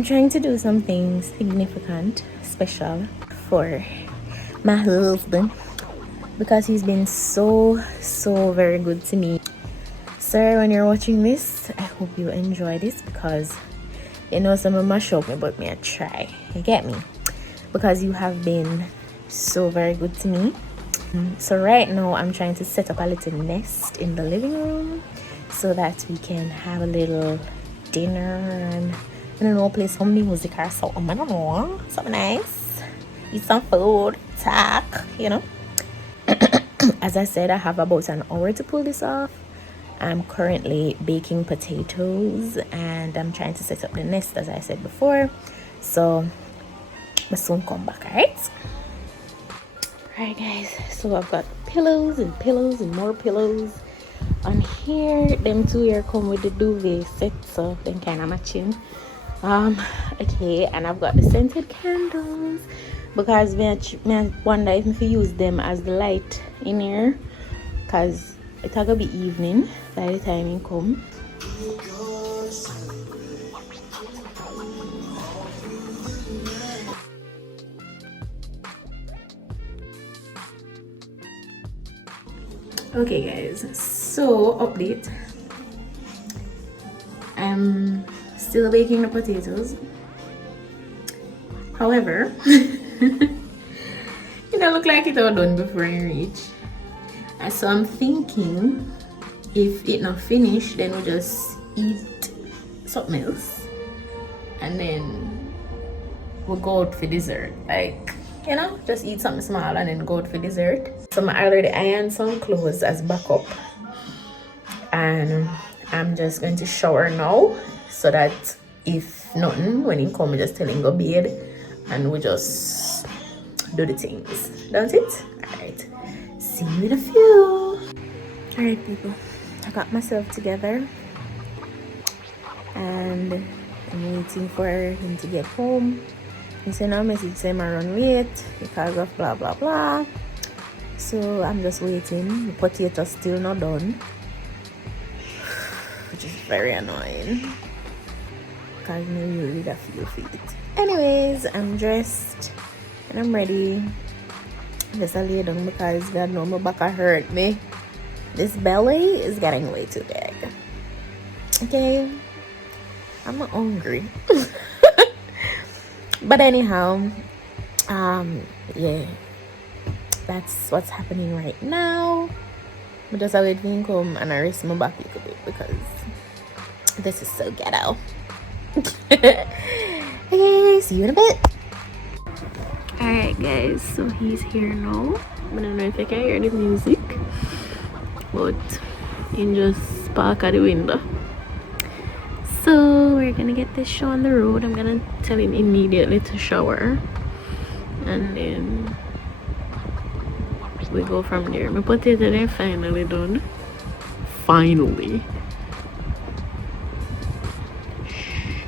I'm trying to do something significant, special for my husband because he's been so very good to me. Sir, when you're watching this, I hope you enjoy this because you know some of my show me, but me I try. You get me? Because you have been so very good to me. So right now I'm trying to set up a little nest in the living room so that we can have a little dinner and I don't know, play some music or something. I don't know, something nice, eat some food, talk, you know. As I said, I have about an hour to pull this off. I'm currently baking potatoes and I'm trying to set up the nest as I said before, so I'll soon come back. Alright guys, so I've got pillows and more pillows on here. Them two here come with the duvet set, so they kind of matching. Okay, and I've got the scented candles because I wonder if I use them as the light in here because it's gonna be evening by the time it come. Okay guys, so update, I'm still baking the potatoes. However, it don't look like it all done before I reach. So I'm thinking if it not finished, then we just eat something else and then we'll go out for dessert. Like, you know, just eat something small and then go out for dessert. So I already ironed some clothes as backup and I'm just going to shower now so that if nothing, when he come, we just tell him go bed and we just do the things. Don't it? Alright, see you in a few. Alright people, I got myself together and I'm waiting for him to get home. He sent a message saying I run late because of blah blah blah. So I'm just waiting. The potatoes still not done, which is very annoying because I really don't feel fit. Anyways, I'm dressed and I'm ready. Just a lay down because God know my back hurt me. This belly is getting way too big. Okay, I'm hungry. But anyhow, yeah, that's what's happening right now. I just wait for him come and I rest my back a little bit because this is so ghetto. Okay, see you in a bit. Alright guys, so he's here now. I don't know if you can hear the music, but he just park at the window. So we're gonna get this show on the road. I'm gonna tell him immediately to shower and then we go from there. My potato they're finally done. Finally. Shh.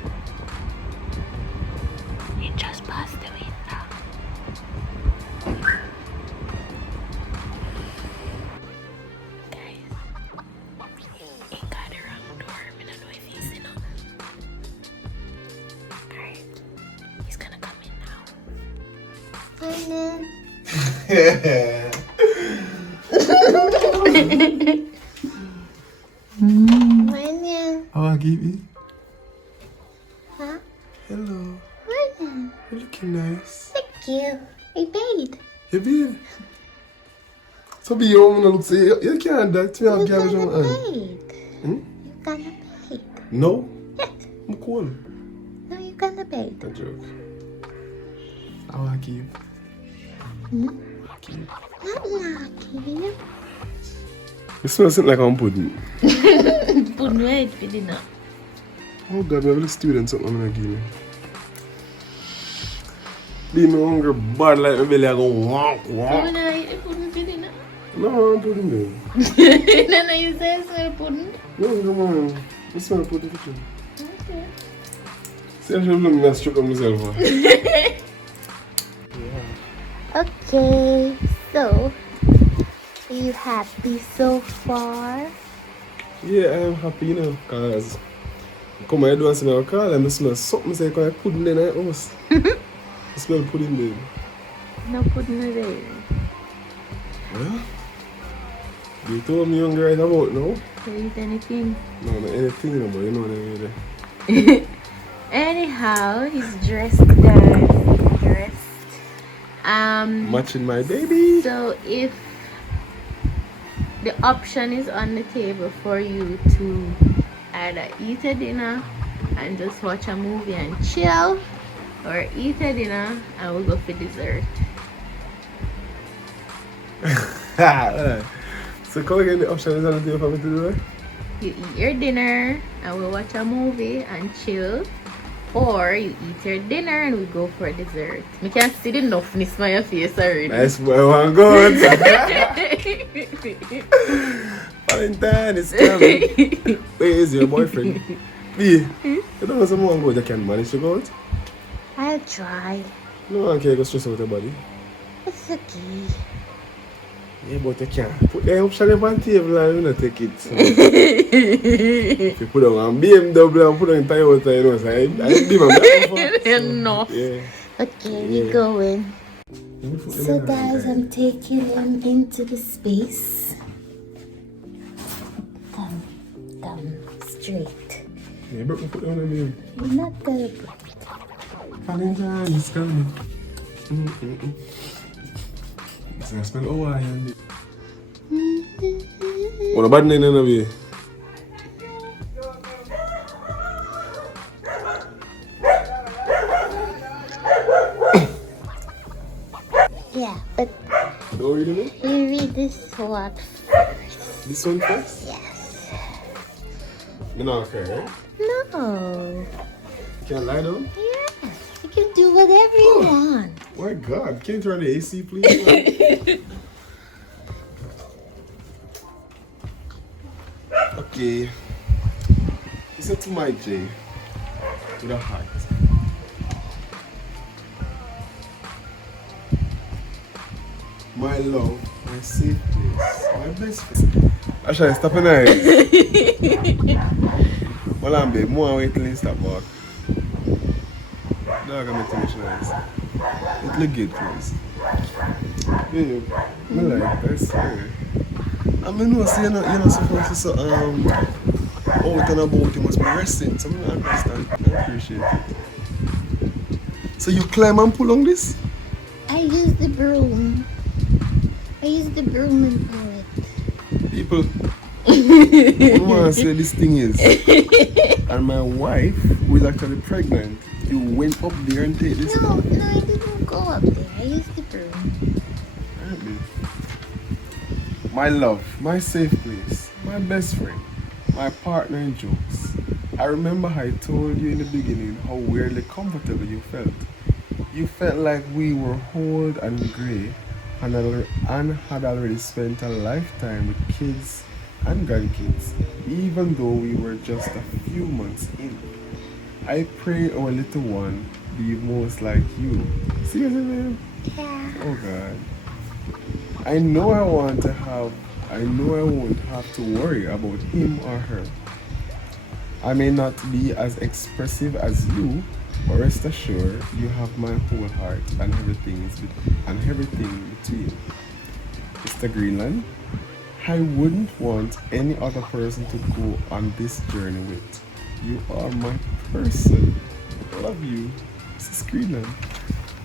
It just passed the window. Guys, he got the wrong door. I don't know if he's in on. Alright, he's gonna come in now. Yeah. How are you? Huh? Hello. Morning. You're looking nice. Thank you. I paid. You been? So be home and look say you can't that me have garbage on my hand. You gonna pay. No? Yes. I'm cool. No, you gonna pay. A joke. How are you? Not lucky. You smell something like I'm pudding. Put wait for dinner. Oh God, we have a student something I'm gonna give me. Leave me hungry bad like my belly I go wonk wonk. When I eat the pudding for dinner. No, I'm pudding there. Then you say smell pudding. No, come on. I smell pudding for you. Okay. See, I should have looked at struck on myself. Okay, so are you happy so far? Yeah, I am happy, you know, because Come I do and say, I call them, I smell something, say, I pudding in the house. I smell pudding there. No pudding there. Well, you told me young right about now. Do you eat anything? No, not anything, no, but you know what I mean. Anyhow, he's dressed, guys. He's dressed. Matching my baby. So if the option is on the table for you to either eat a dinner and just watch a movie and chill, or eat a dinner and we'll go for dessert. So come again, the option is on the table for me to do that? You eat your dinner and we'll watch a movie and chill, or you eat your dinner and we go for dessert. I can see the enoughness on your face already. Nice boy, one good. Valentine is coming. Where is your boyfriend? B, you don't know someone go that can manage to go out? I'll try. No one can go stress out your body. It's okay. Yeah, but you can't. Put the option up on the table and you not take it. So. If you put on BMW and put on Toyota, you know, so I be my Enough. Yeah. Okay, Yeah. we going. So guys, I'm taking him into the space. Down, straight. Yeah, but put on the We're not gonna put Valentine is coming. So I spend all I hand. What about the name of you? Yeah, but Don't read it? you read this one. This one first? Yes. You know, okay, right? No. You can lie down? Yes. You can do whatever you want. My God, can you turn the AC, please? Okay. Listen to my J with a heart. My love, my safe place, my best friend. Actually, stop in there. Well, I'm babe, more wait till you stop walk. Dog, I'm making it nice. It look good, please. Babe, I like this. I mean, no, see, you're not supposed to so, out and about, you must be resting. So I understand. I appreciate it. So you climb and pull on this? I use the broom. I use the broom and pull it. People, I want to say this thing is, and my wife, who is actually pregnant, you went up there and take this. No, I didn't go up there. I used the broom. My love, my safe place, my best friend, my partner in jokes. I remember I told you in the beginning how weirdly comfortable you felt. You felt like we were old and grey and had already spent a lifetime with kids and grandkids, even though we were just a few months in. I pray our little one be most like you. Seriously, babe? Yeah. Oh God. I know I won't have to worry about him or her. I may not be as expressive as you, but rest assured you have my whole heart and everything between. Mr. Greenland, I wouldn't want any other person to go on this journey with. You are my person. I love you, Mrs. Greenland.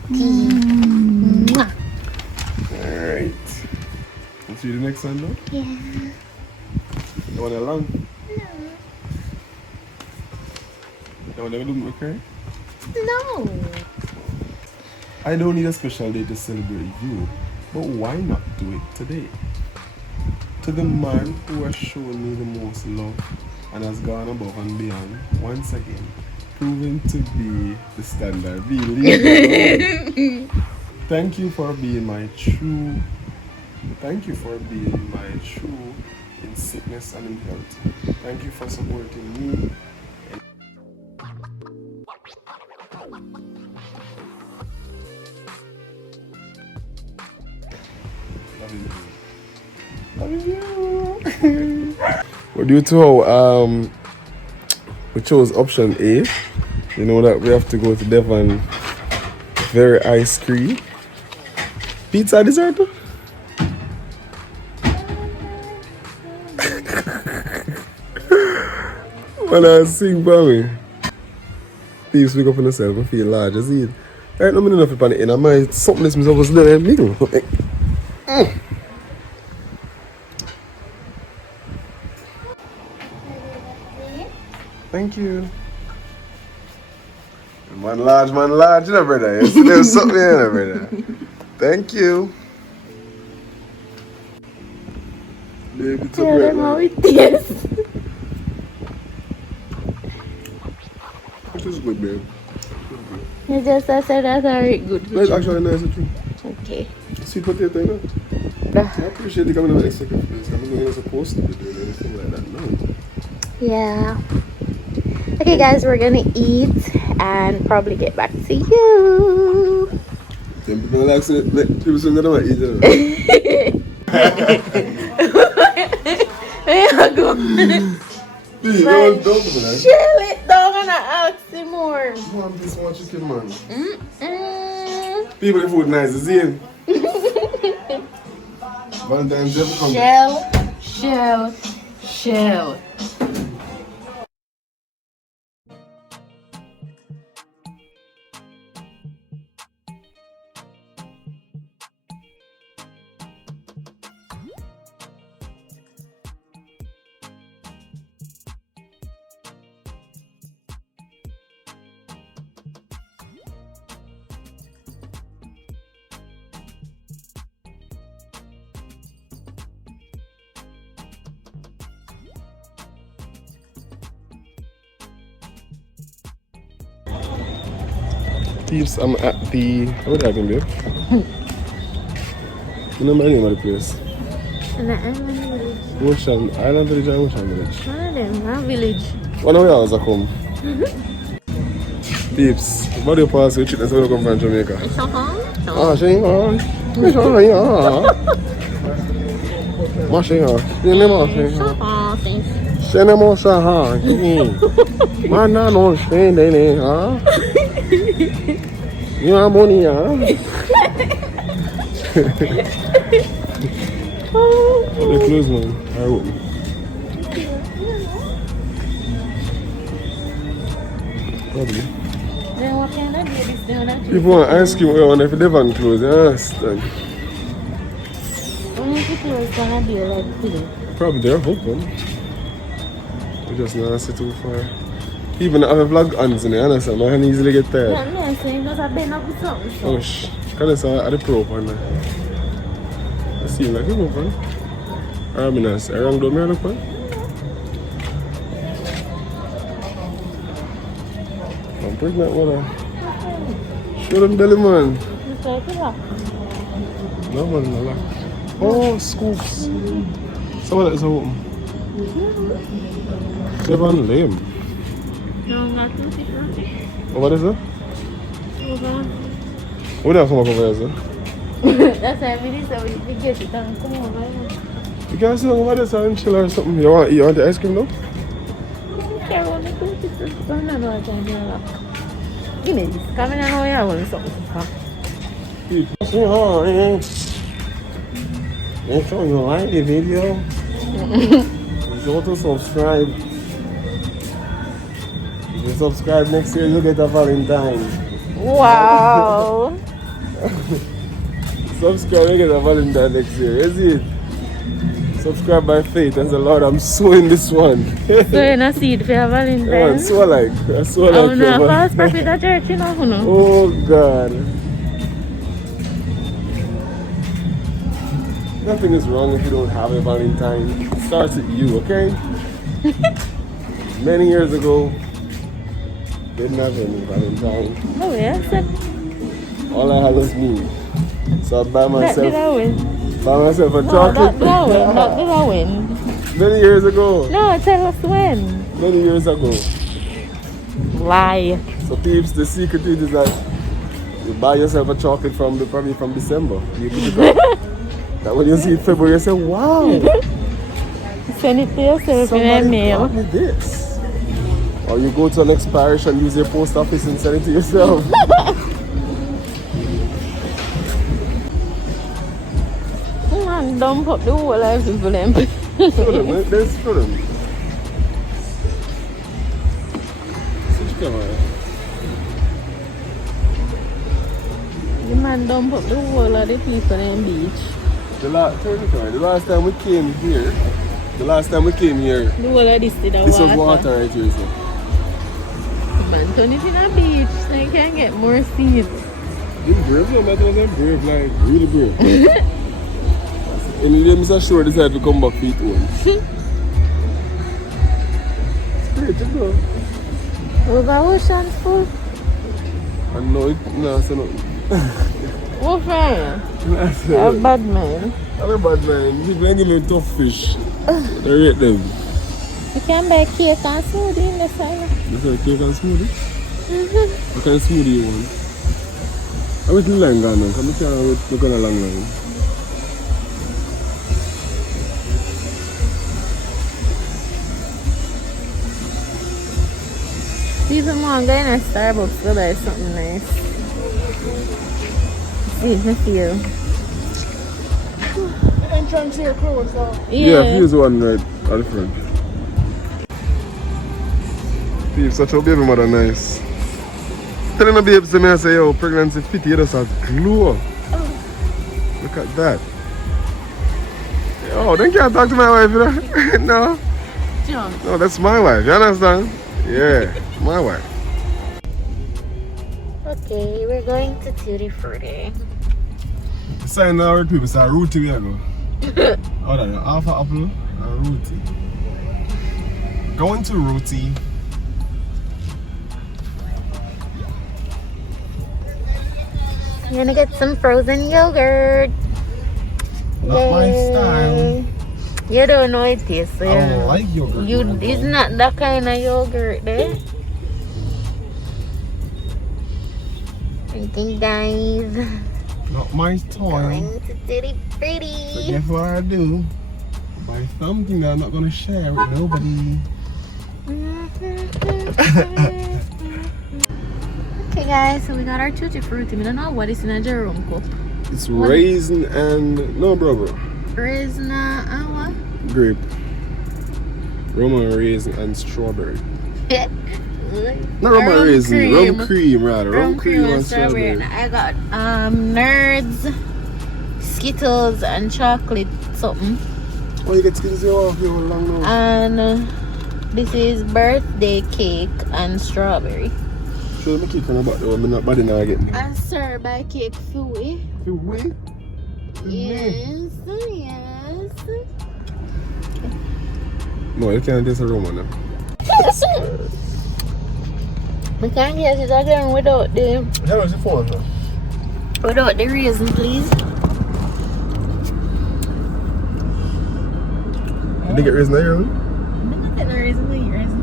Mwah. Alright. Let's read the next one now. Yeah. You want it long? You want to do it, okay? No. I don't need a special day to celebrate you, but why not do it today? To the man who has shown me the most love and has gone above and beyond, once again, proven to be the standard. Really? Thank you for being my true in sickness and in health. Thank you for supporting me. Love you. Well, due to how We chose option A. You know that we have to go to Devon very ice cream. Pizza dessert? When I sing for me. Please speak up on yourself and feel large. I see it. Right now, I'm enough upon it. And I might something this myself was doing meal. Thank you. Man large, you know, brother. Yes, there's something here, brother. Thank you. Baby, it's a Tell bread, them how man. it tastes. It is good, babe. You just said that's very good. It's actually nice, too. Okay. Sweet potato, you know? I appreciate you coming to my extra place. I'm not supposed to be doing anything like that, no. Yeah. Okay, guys, we're gonna eat and probably get back to you. Some people like people say they don't want to eat it. There you go. Dude, don't do that. Chill it down and I ask you more. I want this much chicken, man. Mm-mm. People, the food nice, is it? Valentine's ever come. Shell. Thieves, I'm at the. What are you doing, babe? You know my name of the place? And the island village. Ocean Island Village and Ocean Village. One of them, one village. One of yours I come. Thieves, what do you pass with chickens when you come from Jamaica? Ah, she on. Machine on. You know machine on. She no more shahan. Man, I know she ain't huh? You have money, huh? The clothes, man. I open. Probably. Then what kind of babies do that? People want ice cream, we want if they haven't closed, you understand? When you close gonna be like today. Probably they're open. We just not sit too far. Even I have a vlog hands in it, understand? I can easily get tired. No, so you must have been up with something. So. Oh, shh. Can I say at the pro one? It seems like it's open. I'm in a wrong door, man. I'm pregnant with her. Show them belly, man. You try to lock. No, man, no lock. Oh, scoops. Some of that is open. Seven lame. No, not too thick. What is it? Over. What do you come up over here, sir? That's why we need to get it and come over here. You can sit over there and chill or something. You want the ice cream, though? Okay, well, I think it's don't know what time you're lock. Give me this. Come in and know you want something to come. Say hi. Make sure you like the video. Be sure to subscribe. If you subscribe next year, you'll get a Valentine. Wow. Subscribe, you get a Valentine next year. Is it? Subscribe by faith. As the Lord, I'm sowing this one. So you're not seed for your Valentine? Yeah, man, so like. I so like. I'm not fast profit at church, you know. Oh, God. Nothing is wrong if you don't have a Valentine. It starts with you, okay? Many years ago, didn't have any Valentine. Oh, yeah? All I had was me. So I buy That myself, did I win? buy myself a No, chocolate. that did I win. That did I win. Many years ago. No, tell us when. Many years ago. Lie. So peeps, the secret is that you buy yourself a chocolate probably from December. You put it up. That when you see it February, you say, wow. Send it to yourself in Somebody a mail. brought me this. Or you go to an parish and use your post office and send it to yourself. Man, dump up the whole life for them. Show them, let's show them. Switch camera. The man dump up the whole of the people in the beach. The last time we came here, the whole of this did this was water right here. So. Man, turn it in a beach so you can get more seats. You brave, no matter what, brave, like really brave. And the day Mr. Shore decided to come back for it once. It's great, you know. Was the ocean full? And no, so nothing. What for? A bad man. I'm a bad man. People ain't give me tough fish. I rate them. You can buy cake and smoothie in the side. You say cake and smoothie? What kind of smoothie you want? I'm waiting long now, because I can't wait look on a long line. Even more, I'm going to Starbucks to buy something nice. See if I feel. The entrance here closed off. Yeah, here's one right at the front. Steve, such a baby mother, nice. Telling the babes to me, I say, yo, pregnancy fit, you just have glue. Oh. Look at that. Oh, then can't talk to my wife, you know? No. John. No, that's my wife, you understand? Yeah, my wife. Okay, we're going to Tutti Frutti. Sign now, where people say, Rooty, we go. Oh, that, half an apple and Rooty. Going to Rooty. You're gonna get some frozen yogurt. Not my style. You don't know it is. So I don't like yogurt. It's not that kind of yogurt there. I think, guys. Not my toy. Going to Tutti Frutti. So guess what I do? Buy something that I'm not gonna share with nobody. Okay, guys, so we got our Tutti Frutti. We don't know what is in a Jerome cup. It's raisin and no, bro. Raisin and what? Grape. Roman raisin and strawberry. Not Roman raisin, rum cream rather. Rum cream and strawberry. I got Nerds, Skittles, and chocolate something. Oh, you get Skittles off your long now. And this is birthday cake and strawberry. Show me cake on the back though, I'm not bad enough again. And sir, by cake fooey. Fooey? Yes, yes. No, you can't taste a Roman now. We can't get it again without the How much the phone now? without the raisin, please. Did you get raisin there? I'm not getting a raisin, we eat raisin.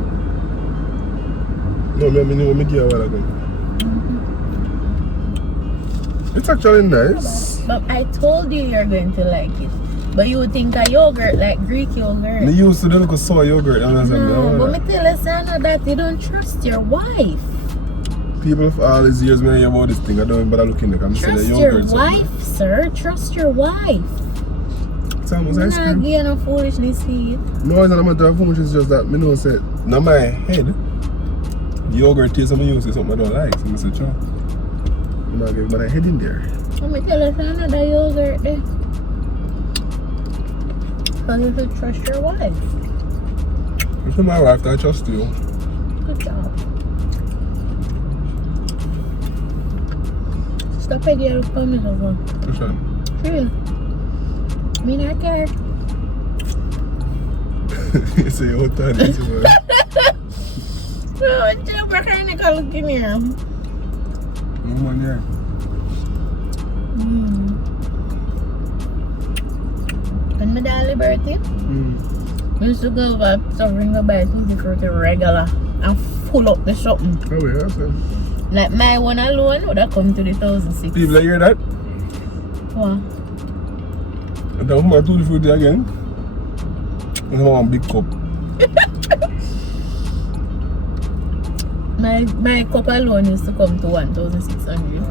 No, I know what I give you a while ago. It's actually nice. But I told you you're going to like it. But you would think a yogurt like Greek yogurt. I used to look at soy yogurt. No, but me tell you, Sana, that you don't trust your wife. People of all these years, me hear about this thing. I don't even bother looking like I'm saying the Trust your yogurt. wife, sir. Trust your wife. It's almost ice Not cream. getting no foolishness here. No, it's not a matter of how much, it's just that me know say, now my head, yogurt taste I'm used to something I don't like. So I say, sure. I'm not giving my head in there. Let me tell you, Sana, the yogurt there. So you should trust your wife. If you're my wife, I trust you. Good job. Stop picking your promise over. For sure. True. Me not care. You say you're all time, this is why. Oh, Joe, we're kind of looking here. No one there. And my daily birthday, we used to go up something go buy Tutti Frutti regular and full up the shopping. Oh, yeah, that's it. Like my one alone would have come to the 1,006. People hear that? What? And then my Tutti Frutti again. And I want a big cup. My cup alone used to come to 1,600.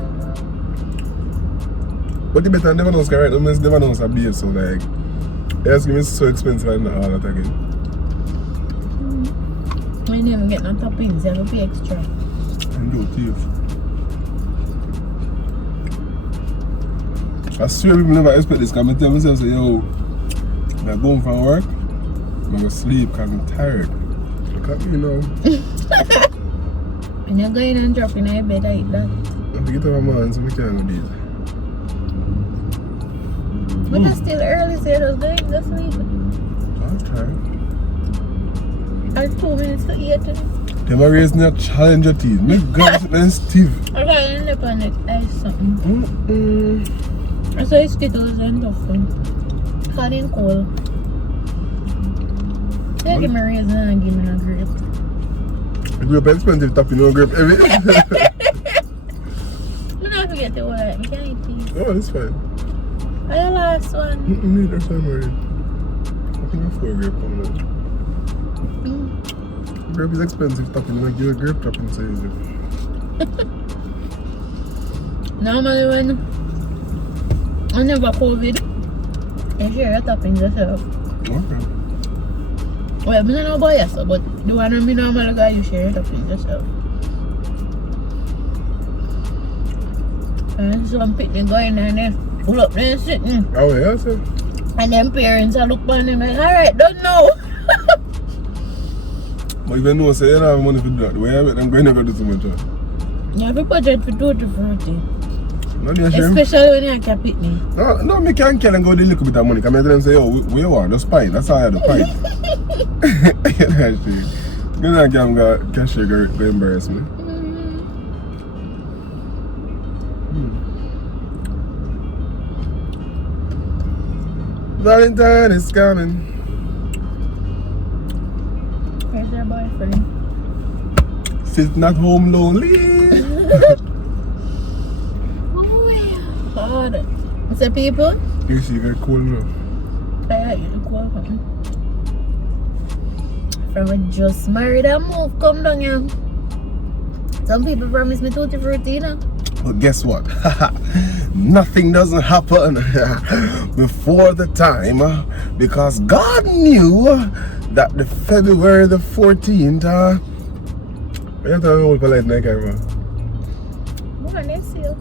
But the better never knows, right? Never knows a beer, so like, it's gonna be so expensive and all that again. When you never get no toppings, you have to pay extra. And do thief. I swear people never expect this, because I tell myself, say, yo, I'm going from work, I'm gonna sleep because I'm tired. Look at me now. When you're going and dropping, I better eat that. I have to get up man, so I can't do it. But it's still early, so you're going to sleep. I'm tired. I have 2 minutes to eat. Them are raising a challenge your teeth. Me guys and Steve. I got end up on it. Ice something. I saw his Skittles and tough one. Hot and cold. Yeah, give me a raisin and give me a grape. The grape expensive, tapping no grape heavy. I don't forget the wallet. We can eat these. Oh, that's fine. Oh, the last one. Neither time already. I think I 4 grape coming out. Grape is expensive, tapping. You give a grape tapping so easy. Normally when I never COVID, I share your toppings yourself. Okay. Well, I don't know about yourself, but the one when me normally go, you share your toppings yourself. And some picnic going and then pull up there sitting. Oh, yeah, sir. And then parents are looking at them like, alright, don't know. But even though say you don't have money for that, the way I bet I'm going to go do too much. You have to budget for 2 to 40. Not the shame. Especially when you're a picnic. No, me can't kill and go with a little bit of money. Come and tell them say, yo, where you are? Just pint. That's how I had to pint. You know that shit. You know that I'm going to cashier go embarrass me. Valentine is coming. Where's your boyfriend? Sitting at home lonely. God. So people, You see, you cool now. I you cool. From a just married and move, come down here. Some people promise me tutti frutti, you know. But guess what? Nothing doesn't happen before the time because God knew that the February the 14th. I have to hold polite like camera. What is it?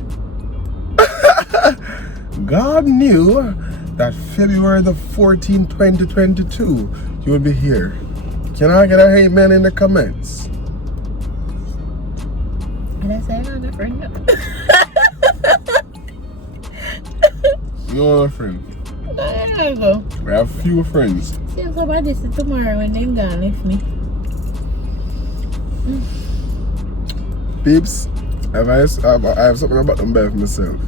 God knew that February the 14th, 2022, you will be here. Can I get a amen in the comments? And I say I'm a friend. You know my friend. There you go. We have few friends. See somebody see tomorrow when they gone leave me. Peeps, I have something about them by myself.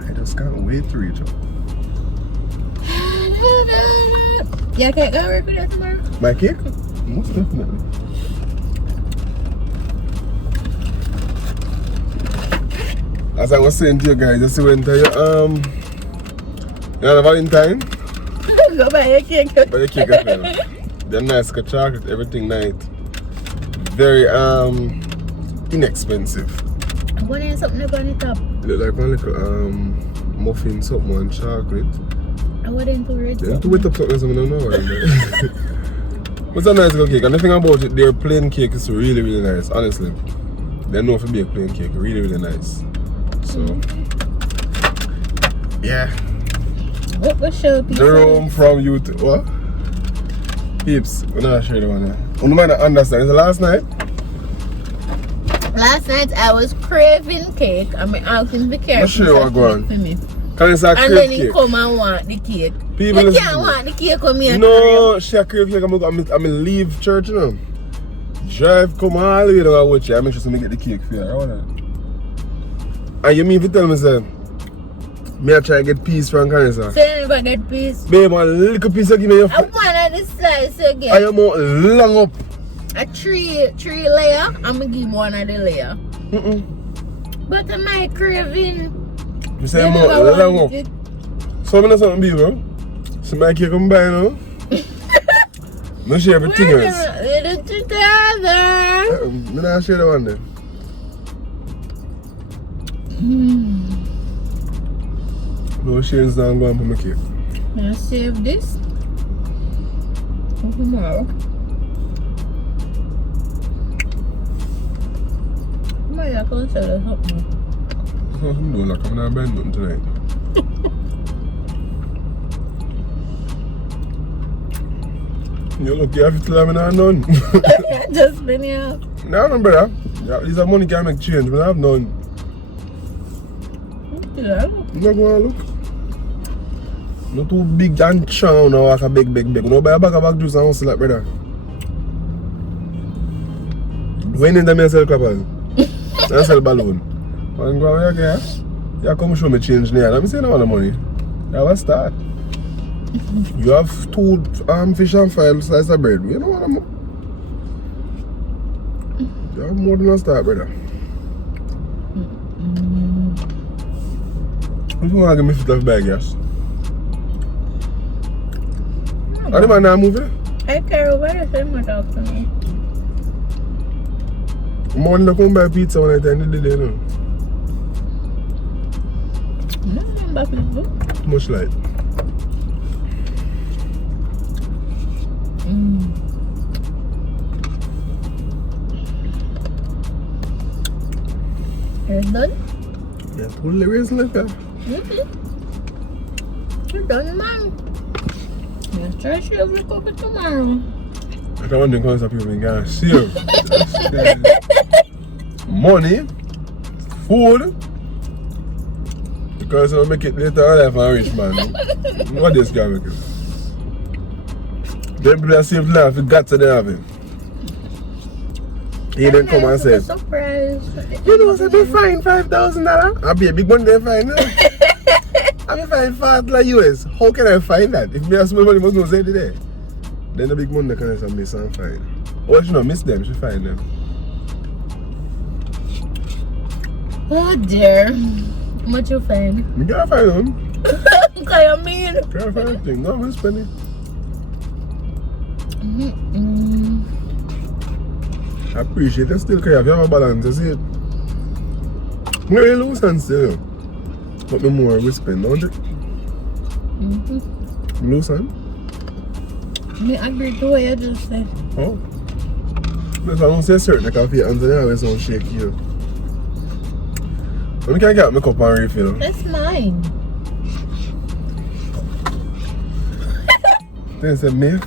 I just can't wait to reach out. Yeah, can't go work with you tomorrow. My cake? Most definitely. As I was saying to you guys, just went to your you know the Valentine? Go buy your cake. Buy your cake as well. They're nice, got chocolate, everything nice. Very inexpensive. I'm gonna have something up on the top. Look like one little muffin, something and chocolate. I wouldn't do it. Then to wait up something, I don't know. What's a nice little cake? And the thing about it, their plain cake is really, really nice, honestly. They know for be a plain cake, really, really nice. So, yeah. What show piece? Jerome from you to what? Peeps, we're not sure the one there. You might not understand. It's the last night. Last night I was craving cake. I mean, asking the careful. I'm sure what go on. For me. Can you say And crave then he cake? come and want the cake. People You listen can't to me. want the cake come here. No, she a crave cake. I'm leave church, you know. Drive, come all the way down with you. I'm interested to get the cake for you. Right? And you mean to tell me, sir, me I try to get peace from Canada? Say you got that piece. Babe, one little piece of give me your I want the slice again. I am out long up. A three layer. I'm gonna give one of the layer. But my craving. You say they I'm out never long wanted up. it. So I'm not something, bro. So my cake come by now. No share everything else. We're in it together. I'm not share the one there. No shares not going for my cake. I'll save this for tomorrow. I can sell it something. That's what I'm doing. Like I'm not buying nothing tonight. You look, you have to tell me not none. Just been here. No, brother. Yeah, these are money can make change, but I have none. Yeah. I'm not going to look. Not too big and strong now, like a big. No buy a bag of juice and hustle like brother. When in the me sell clappers? I sell balloon. And go away again. You come show me change there. Let me see all the money. You have a start. You have 2 fish and 5 slices of bread. You know what I'm. You have more than a start, brother. If you want to give me 50 bag, yes. Are the man not moving? I care over the same talk to me. Morning, I come buy pizza when I tell you the day now. Much light. You're done? Yeah, pull the reason like that. You're done, man. Let's try to shave the cook it tomorrow. I don't want to concept people in Ghana. Shave. Money, food. Because I'll make it later on life and rich man. What this guy make it? Them people that save life, you got to have it. He didn't come and say, surprise. you know, so they fine $5,000. I'll be a big money they find. I'll be fine $5 US. How can I find that? If me a small money must not say today. Then the big money can say miss and find. Or she not miss them, she find them. Oh dear. What you find? You gotta find them. What you mean? You gotta find a thing. No, I'm spending. I appreciate it. Still care. If you have a balance, you see it. I'm really loose and still. But the more we spend, don't you? Loose and? I agree to what you just said. Oh. If I don't say certain, I can feel hands and I always don't shake you. When can I get my cup and refill? That's mine. Then say me,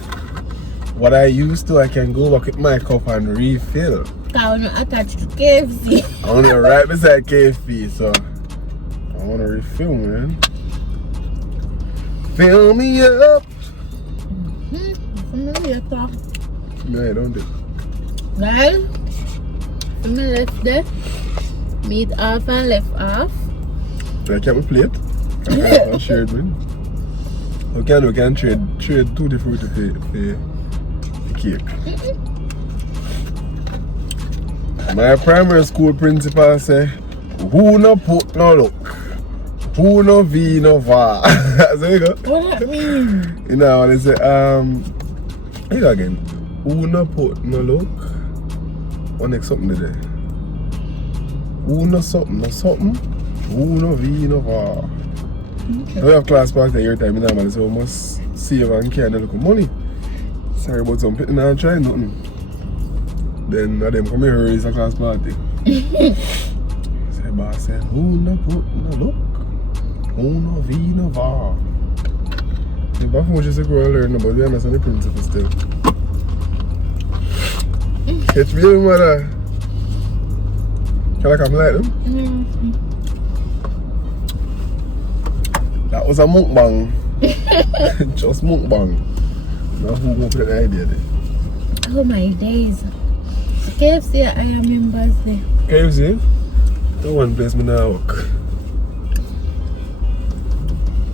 what I used to, I can go back with my cup and refill. I'm not attached to KFC. I'm only right beside KFC, so I want to refill, man. Fill me up. Familiar talk. No, I don't do. Well, from the left there, meat half and left half. I can't plate. I shared one. We can trade tutti frutti for the cake. My primary school principal say, who no put no look, who no V no va. So you go. What that mean? You know what they say, here again. Who no put no look. What next something today? Who no something, who no V no va. Okay. We have class party every time in the so we must save and carry a little money. Sorry about something, I'm trying nothing. Then them come here raise a class party. Say boss said, who no put no look, who no V no va. The back much is a girl learn about we understand the principle still. It's real mother. Can I come like them? That was a mukbang. Just mukbang. Now who go put an idea there? Oh my days. KFC, I am members there. KFC? The one place me now work.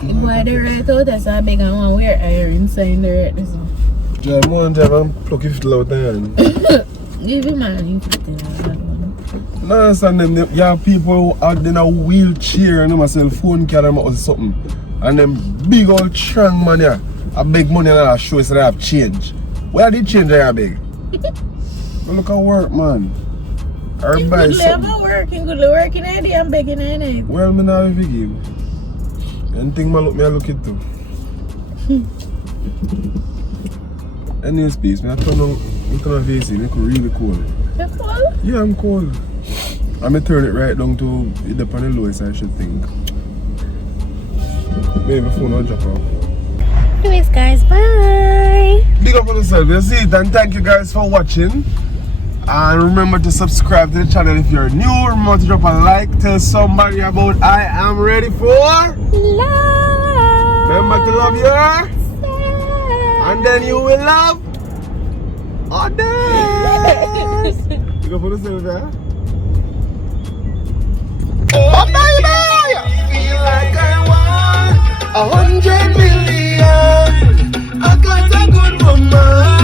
Why they right out that's a big one wear iron inside the right this one. Drive one time and pluck it out there. Give him man you put in that one. No, understand them. You have people who are in a wheelchair and them a cell phone camera or something. And them big old strong man here. A big money and a show so they have change. Where did change there, big? Well, look at work, man. Everybody Working, good working idea, I'm begging it. Well, me now if you give. Anything me look it too. Any space, me I turn on AC, make it really cold. You're cold? Yeah, I'm cold. I may turn it right down to it up on the lowest, I should think. Maybe phone will drop off. Anyways, guys, bye. Big up on yourself, you see it, and thank you guys for watching. And remember to subscribe to the channel if you're new. Remember to drop a like. Tell somebody about I am ready for Love. Remember to love your. And then you will love others. Big up on yourself, yeah? Oh baby, I feel like I want 100 million. I got a good woman.